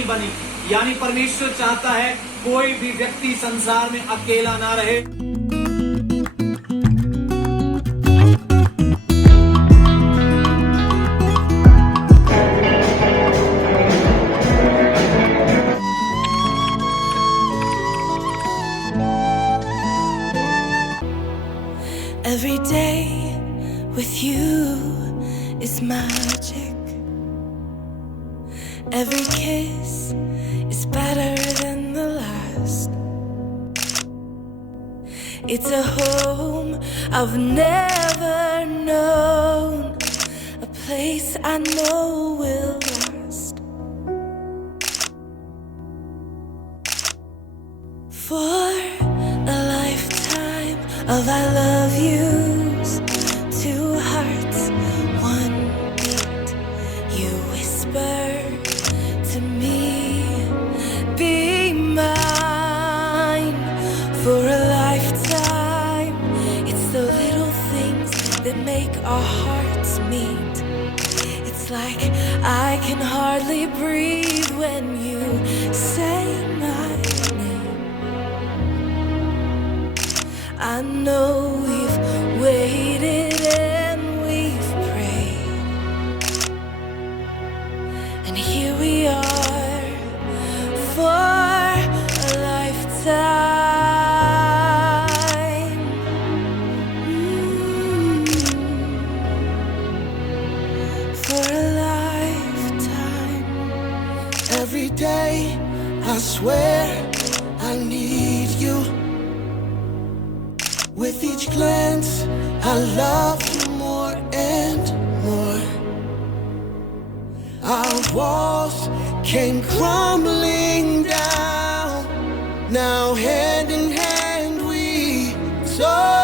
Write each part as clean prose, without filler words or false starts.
नहीं बनी। यानी परमेश्वर चाहता है कोई भी व्यक्ति संसार में अकेला ना रहे। Every day with you is magic. Every kiss is better than the last. It's a home I've never known, a place I know will last. For a lifetime of I love yous, two hearts, one beat. You whisper to me, be mine. For a lifetime, it's the little things that make our hearts meet. It's like I can hardly breathe when you say my name. I know we've waited and we've prayed, and here we are for a lifetime. For a lifetime. Every day I swear I need you. With each glance I love you more and more. Our walls came crumbling down. Now hand in hand we soar.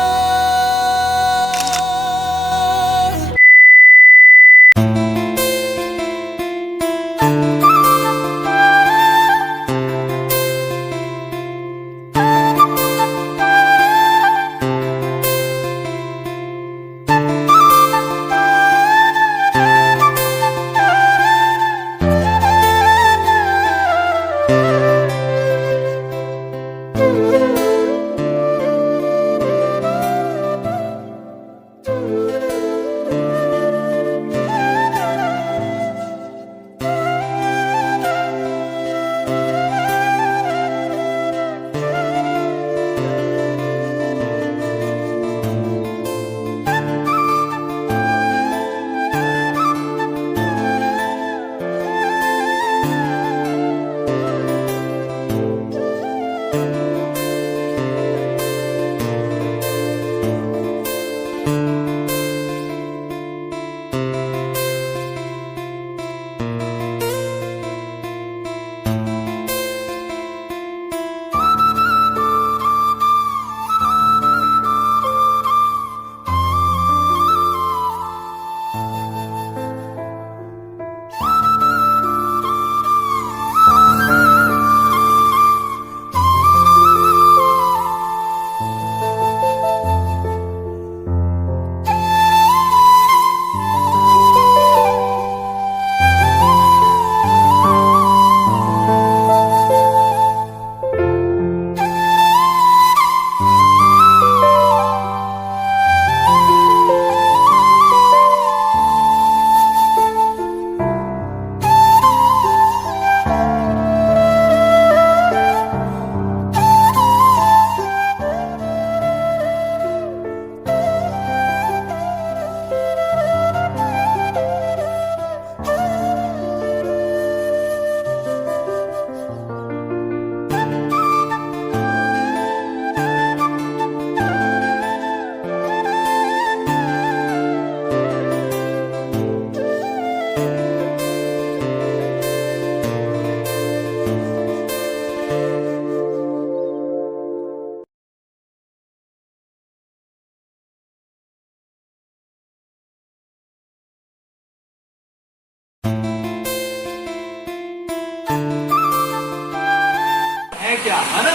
क्या है ना,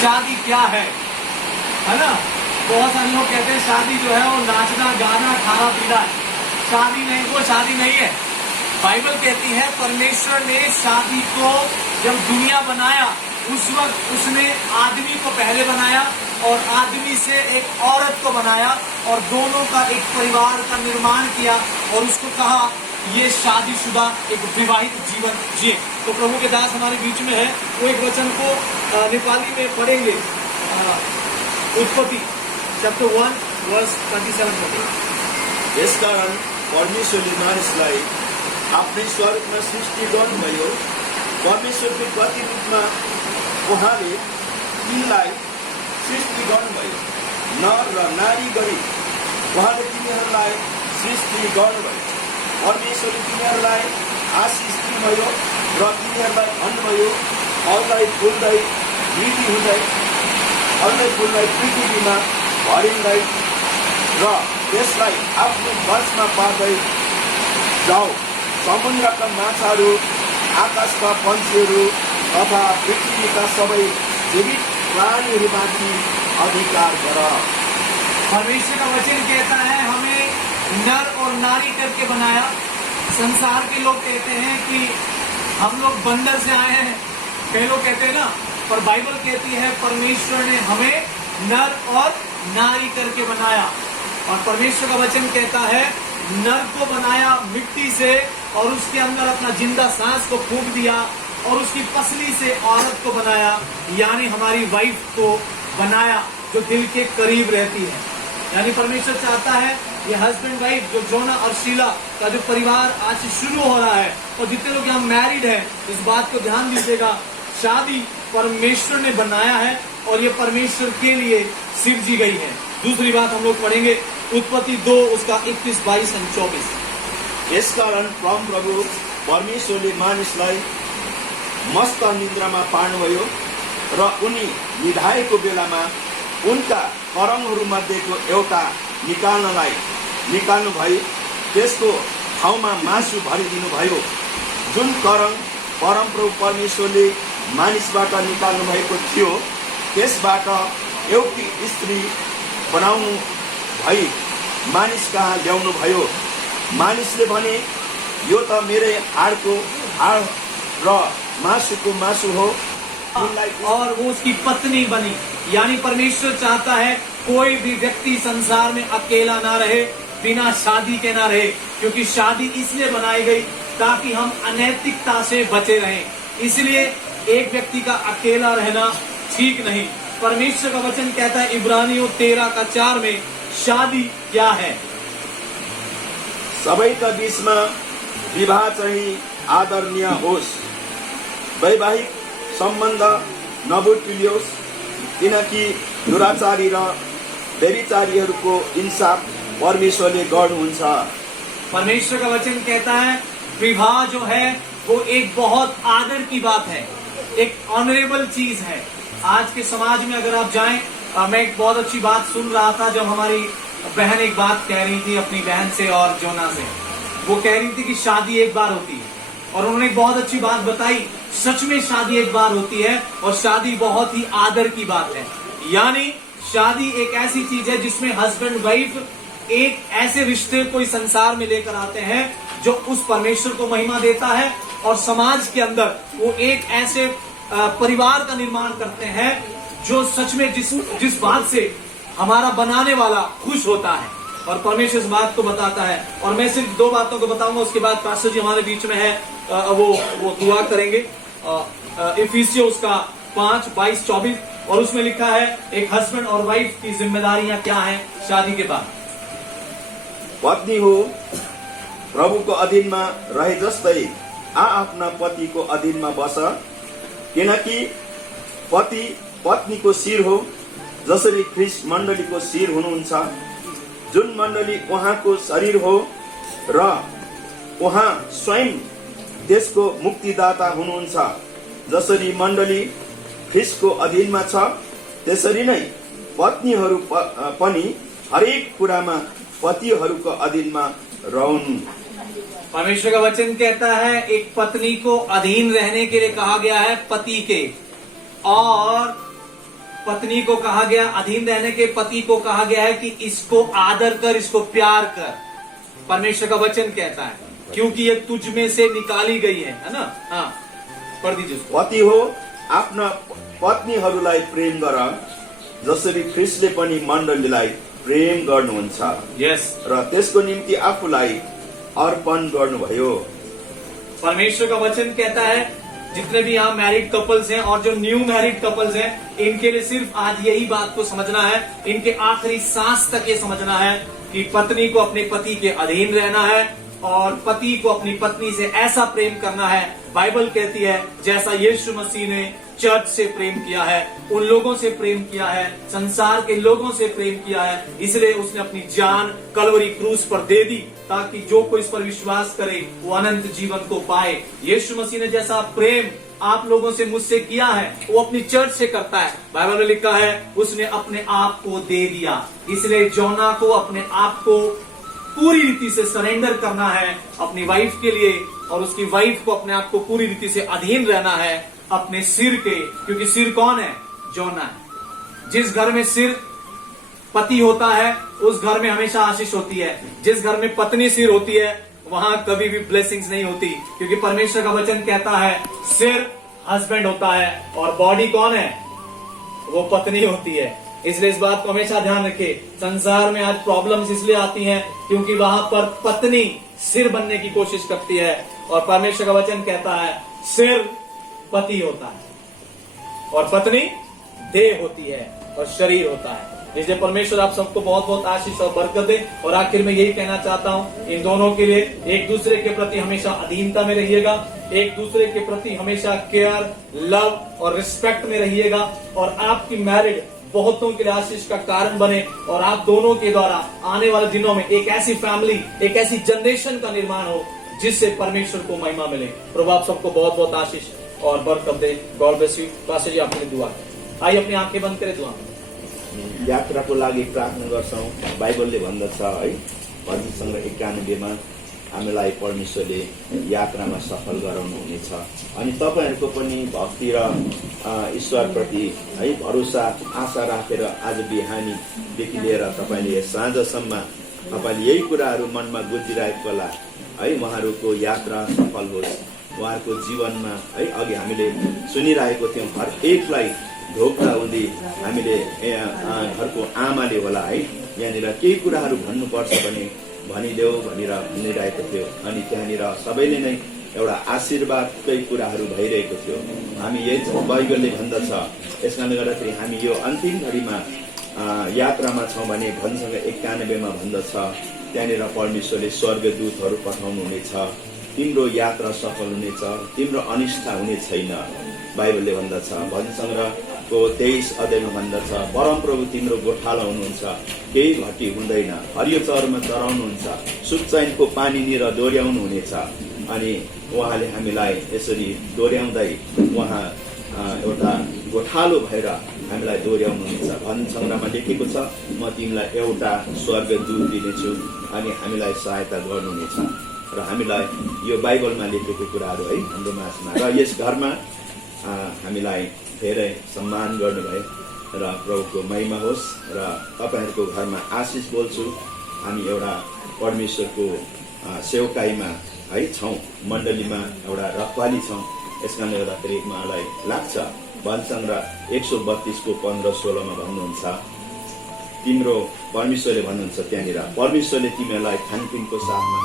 शादी क्या है ना। बहुत सारे लोग कहते हैं शादी जो है वो नाचना गाना खाना पीना है। शादी नहीं, वो शादी नहीं है। बाइबल कहती है परमेश्वर ने शादी को जब दुनिया बनाया उस वक्त उसने आदमी को पहले बनाया और आदमी से एक औरत को बनाया और दोनों का एक परिवार का निर्माण किया और उसको कहा ये शादीशुदा एक विवाहित जीवन जिए। तो प्रभु के दास हमारे बीच में है, वो एक वचन को नेपाली में पढ़ेंगे। उत्पत्ति चैप्टर 1 वर्स 27 पढ़ेंगे। यसकारण परमेश्वरले मानिसलाई आफ्नै स्वरूपमा सृष्टि गर्नुभयो। परमेश्वरको प्रतिरूपमा उहाँले तिनलाई सृष्टि गर्नुभयो, नर र नारी गरी उहाँले तिनीहरूलाई सृष्टि गर्नुभयो। परमेश्वरले तिनीहरूलाई आशिष दिनुभयो र तिनीहरूलाई भन्नुभयो, फल्दै फुल्दै वृद्धि हुँदै फल्दै फुल्दै पृथ्वीमा भरिँदै र त्यसलाई आफ्नो वशमा पार्दै जाऊ। समुद्रका माछाहरू, आकाशका पन्छीहरू तथा पृथ्वीका सबै जीवित प्राणीहरूमाथि अधिकार गर। परमेश्वर का वचन कहता है हमें नर और नारी करके बनाया। संसार के लोग कहते हैं कि हम लोग बंदर से आए हैं, कई लोग कहते हैं ना, पर बाइबल कहती है परमेश्वर ने हमें नर और नारी करके बनाया। और परमेश्वर का वचन कहता है नर को बनाया मिट्टी से और उसके अंदर अपना जिंदा सांस को फूंक दिया और उसकी पसली से औरत को बनाया, यानी हमारी वाइफ को बनाया जो दिल के करीब रहती है। यानी परमेश्वर चाहता है ये हस्बैंड वाइफ जो जोना और शीला का जो परिवार आज से शुरू हो रहा है, और जितने लोग यहाँ मैरिड है इस बात को ध्यान दीजिएगा, शादी परमेश्वर ने बनाया है और ये परमेश्वर के लिए सिरजी गई है। दूसरी बात हम लोग पढ़ेंगे उत्पत्ति 2 उसका 21, 22 और 24। यसकारण परमप्रभु परमेश्वरले मानिसलाई मस्त निद्रामा पार्नुभयो र उनी निधाएको बेलामा उनका करङहरूमध्येको एउटा निकाल्नु भई त्यसको ठाउँमा मासु भरिदिनु भयो। जुन करङ परमप्रभु परमेश्वरले मानिसबाट निकाल्नु भएको थियो त्यसबाट एउटी स्त्री बनाउनु भई मानिस कहाँ ल्याउनु भयो। मानिसले भने यो त मेरै हाडको हाड र मासुको मासु हो। और वो उसकी पत्नी बनी। यानी परमेश्वर चाहता है कोई भी व्यक्ति संसार में अकेला ना रहे, बिना शादी के ना रहे, क्योंकि शादी इसलिए बनाई गई ताकि हम अनैतिकता से बचे रहें। इसलिए एक व्यक्ति का अकेला रहना ठीक नहीं। परमेश्वर का वचन कहता है इब्रानियों 13:4 में शादी क्या है? सबैका बीचमा विवाह चाहिँ आदरणीय होस्, वैवाहिक सम्बन्ध नबुटियोस्, किनकि दुराचारी र व्यभिचारीहरूको इंसाफ परमेश्वरले गर्नुहुन्छ। परमेश्वर का वचन कहता है विवाह जो है वो एक बहुत आदर की बात है, एक ऑनरेबल चीज है। आज के समाज में अगर आप जाएं, मैं एक बहुत अच्छी बात सुन रहा था जब हमारी बहन एक बात कह रही थी अपनी बहन से और जोना से। वो कह रही थी कि शादी एक बार होती है और उन्होंने एक बहुत अच्छी बात बताई, सच में शादी एक बार होती है और शादी बहुत ही आदर की बात है। यानी शादी एक ऐसी चीज है जिसमें हस्बैंड वाइफ एक ऐसे रिश्ते को इस संसार में लेकर आते हैं जो उस परमेश्वर को महिमा देता है और समाज के अंदर वो एक ऐसे परिवार का निर्माण करते हैं जो सच में जिस बात से हमारा बनाने वाला खुश होता है और परमेश्वर इस बात को बताता है। और मैं सिर्फ 2 बातों को बताऊंगा, उसके बाद पास्टर जी हमारे बीच में है, वो दुआ करेंगे। इफिसियों उसका 5, 22, 24 और उसमें लिखा है एक हस्बैंड और वाइफ की जिम्मेदारियां क्या हैं शादी के बाद। पत्नी हो प्रभुको अधीनमा रहे जस्तै आफ्ना पतिको अधीनमा बस, किनकि पति पत्नीको शिर हो, जसरी ख्रीष्ट मण्डलीको शिर हुनुहुन्छ, जुन मण्डली उहाँको शरीर हो र उहाँ स्वयं त्यसको मुक्तिदाता हुनुहुन्छ। जसरी मण्डली ख्रीष्टको अधीनमा छ त्यसरी नै पत्नीहरू पनि हरेक कुरामा पतिहरूको अधीनमा रहन्। परमेश्वर का वचन कहता है एक पत्नी को अधीन रहने के लिए कहा गया है पति के, और पत्नी को कहा गया अधीन रहने के पति को कहा गया है कि इसको आदर कर, इसको प्यार कर। परमेश्वर का वचन कहता है क्योंकि ये तुझ में से निकाली गई है ना। हाँ, पढ़ दीजिए उसको। पति हो आफ्ना पत्नीहरूलाई प्रेम गर जसरी ख्रिस्टले पनि मण्डलीलाई प्रेम गर्नुहुन्छ यस, र त्यसको निम्ति आफूलाई अर्पण गर्नुभयो। परमेश्वर का वचन कहता है जितने भी यहाँ मैरिड कपल्स हैं और जो न्यू मैरिड कपल्स हैं, इनके लिए सिर्फ आज यही बात को समझना है, इनके आखिरी सांस तक ये समझना है कि पत्नी को अपने पति के अधीन रहना है और पति को अपनी पत्नी से ऐसा प्रेम करना है। बाइबल कहती है जैसा यीशु मसीह ने चर्च से प्रेम किया है, उन लोगों से प्रेम किया है, संसार के लोगों से प्रेम किया है, इसलिए उसने अपनी जान कलवरी क्रूस पर दे दी ताकि जो कोई इस पर विश्वास करे वो अनंत जीवन को पाए। यीशु मसीह ने जैसा प्रेम आप लोगों से मुझसे किया है वो अपनी चर्च से करता है। बाइबल में लिखा है उसने अपने आप को दे दिया, इसलिए जोना को अपने आप को पूरी रीति से सरेंडर करना है अपनी वाइफ के लिए और उसकी वाइफ को अपने आप को पूरी रीति से अधीन रहना है अपने सिर के, क्योंकि सिर कौन है? जोना है। जिस घर में सिर पति होता है उस घर में हमेशा आशीष होती है, जिस घर में पत्नी सिर होती है वहां कभी भी ब्लेसिंग्स नहीं होती, क्योंकि परमेश्वर का वचन कहता है सिर हस्बैंड होता है और बॉडी कौन है? वो पत्नी होती है। इसलिए इस बात को हमेशा ध्यान रखें। संसार में आज प्रॉब्लम्स इसलिए आती हैं क्योंकि वहां पर पत्नी सिर बनने की कोशिश करती है और परमेश्वर का वचन कहता है सिर पति होता है और पत्नी देह होती है और शरीर होता है। इसलिए परमेश्वर आप सबको बहुत बहुत आशीष और बरकत दे। और आखिर में यही कहना चाहता हूँ इन दोनों के लिए, एक दूसरे के प्रति हमेशा अधीनता में रहिएगा, एक दूसरे के प्रति हमेशा केयर, लव और रिस्पेक्ट में रहिएगा और आपकी मैरिड बहुतों के लिए आशीष का कारण बने और आप दोनों के द्वारा आने वाले दिनों में एक ऐसी फैमिली, एक ऐसी जनरेशन का निर्माण हो जिससे परमेश्वर को महिमा मिले। प्रभु आप सबको बहुत बहुत आशीष और बरकत दे। God bless you. Pastor ji आपके लिए दुआ करें। आइए अपनी आंखें बंद करें, दुआ करें। यात्राको लागि प्रार्थना गर्छौं। बाइबलले भन्दछ है भजन सङ्ग्रह 91 मा हामीलाई परमेश्वरले यात्रामा सफल गराउनु हुनेछ। अनि तपाईहरुको पनि भक्ति र ईश्वरप्रति है भरोसा आशा राखेर आज बिहानीदेखि लिएर तपाईले साँझसम्म तपाईले यही कुराहरू मनमा गुन्जिरहेको होला है। उहाँहरूको यात्रा सफल होस्, उहाँहरूको जीवनमा है अघि हामीले सुनिरहेको थियौँ हर एकलाई ढोक्दा हुँदै हामीले घरको आमाले होला है यहाँनिर केही कुराहरू भन्नुपर्छ भने भनिदेऊ भनेर भनिरहेको थियो। अनि त्यहाँनिर सबैले नै एउटा आशीर्वादकै कुराहरू भइरहेको थियो। हामी यही बाइबलले भन्दछ, यसकारणले गर्दाखेरि हामी यो अन्तिम घडीमा यात्रामा छौँ भने भजन 91 मा भन्दछ त्यहाँनिर परमेश्वरले स्वर्गदूतहरू पठाउनु हुनेछ, तिम्रो यात्रा सफल हुनेछ, तिम्रो अनिष्ट हुने छैन। बाइबलले भन्दछ भजन सङ्ग्रहको 23 अध्यायमा भन्दछ परमप्रभु तिम्रो गोठाला हुनुहुन्छ, केही घटी हुँदैन, हरियो चरमा चराउनुहुन्छ, सुक्चैनको पानीनिर दोहोऱ्याउनु हुनेछ। अनि उहाँले हामीलाई यसरी दोहोऱ्याउँदै उहाँ एउटा गोठालो भएर हामीलाई दोहोऱ्याउनु हुनेछ। भजन सङ्ग्रहमा लेखेको छ म तिमीलाई एउटा स्वर्गदूत दिनेछु अनि हामीलाई सहायता गर्नुहुनेछ। र हामीलाई यो बाइबलमा लेखेको कुराहरू है हाम्रो माझमा र यस घरमा हामीलाई धेरै सम्मान गर्नुभयो र प्रभुको महिमा होस् र तपाईहरुको घरमा आशिष बोल्छु। हामी एउटा परमेश्वरको सेवकाईमा है छौं, मण्डलीमा एउटा रखवाली छौं। यसकारणले गर्दाखेरि मलाई लाग्छ भजन सङ्ग्रह 132 को 15-16 मा भन्नुहुन्छ तिम्रो परमेश्वरले भन्नुहुन्छ त्यहाँनिर परमेश्वरले तिमीलाई खानपिनको साथमा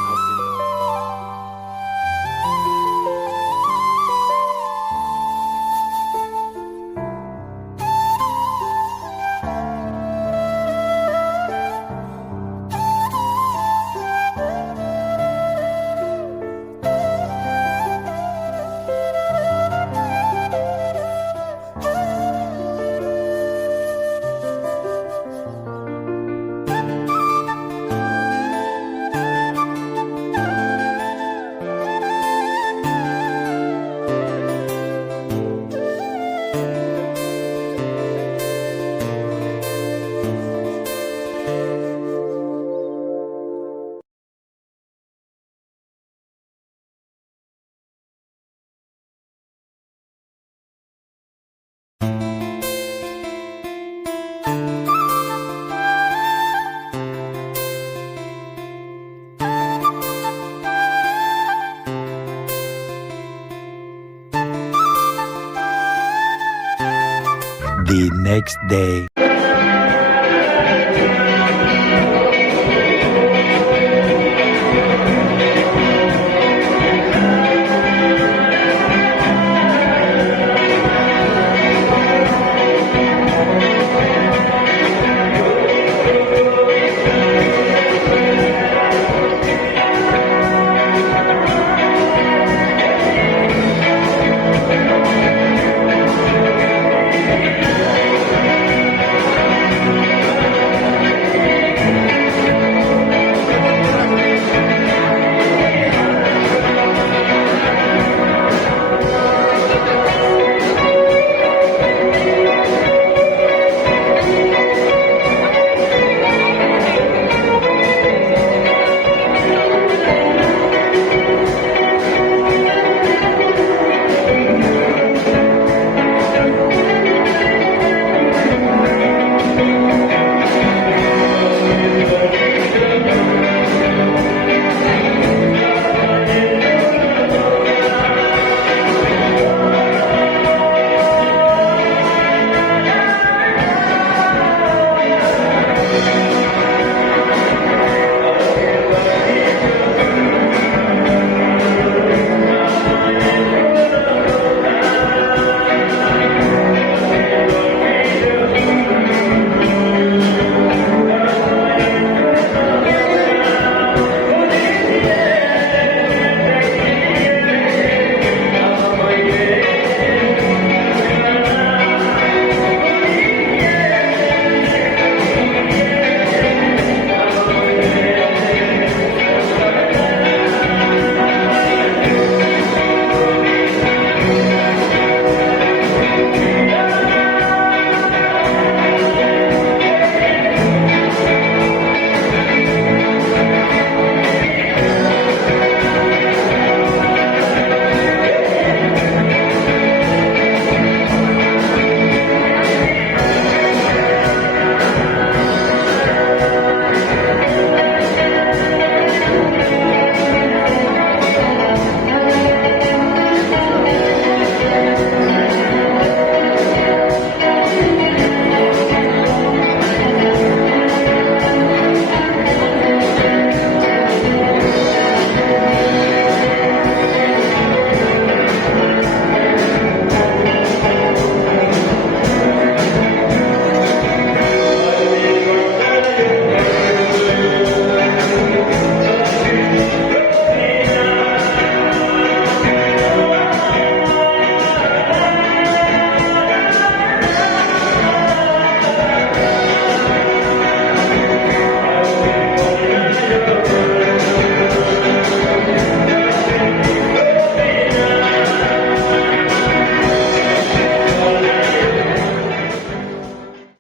next day.